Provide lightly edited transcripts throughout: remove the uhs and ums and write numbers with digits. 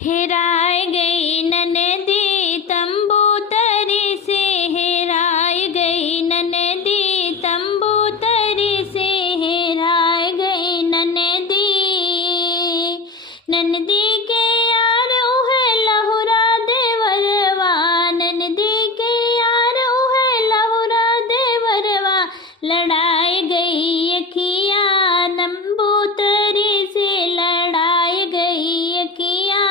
हेराय गई ननदी तंबू तरी से, हेराय गई ननदी तंबू तरी से, हेराय गई ननदी। ननदी के यार उहे लहुरा देवरवा, ननदी के यार उहे लहुरा देवरवा, लड़ाई गई अखिया तंबू तरी से, लड़ाई गई अखिया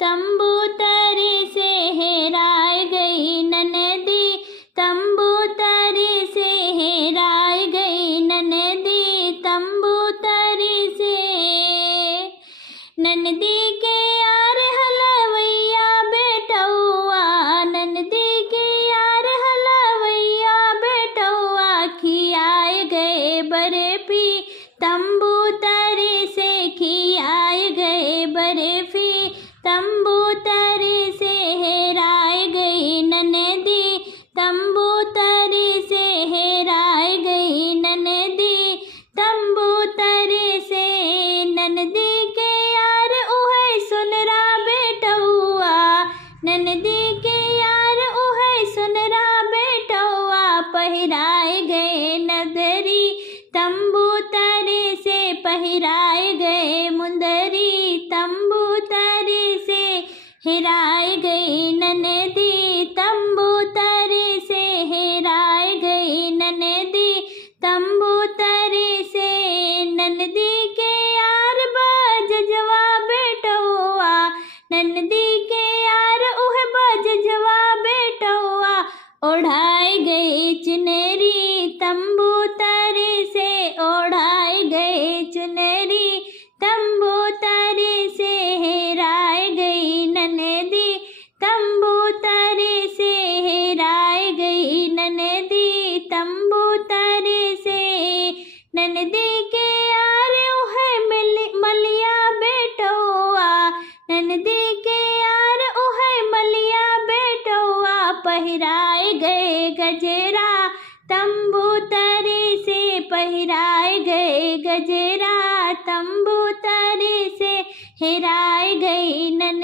तंबू तरी से, हेराय गई ननदी तंबू तरी से, हेराय गई ननदी तंबू तरी से। ननदी के यार हलवैया बेटौआ, ननदी के यार हलवैया बेटौआ, खियाए गए बर्फी तंबू तरी से, खियाए गए बर्फी तंबू तरी से, हेराय गई ननदी तंबू तरी से, हेराय गई ननदी तंबू तरी से। ननदी के यार उहे सुनरा बेटौआ, ननदी के यार उहे सुनरा बेटौआ, पहिराए गए नगरी तंबू तरी से, पहिराए गए मुंदरी तंबू तरी से, हेराय गई ननदी तंबू तरी से, हेराय गई ननदी तंबू तरी से। ननदी के यार बजजवा बेटौआ, ननदी के यार उहे बजजवा बेटौआ, ओढ़ाए गई चुनरी तंबू तरी से, ओढ़ाए गई चुनरी तंबू तरी से, हेराय गई ननदी तंबू तरी से, हेराय गई ननदी तंबू तरी से। ननदी के यार उहे मलिया बेटौआ, ननदी के यार उहे मलिया बेटौआ, पहिराए गए गजरा तंबू तरी से, पहिराए गए गजरा तंबू तरी से, हेराय गई नन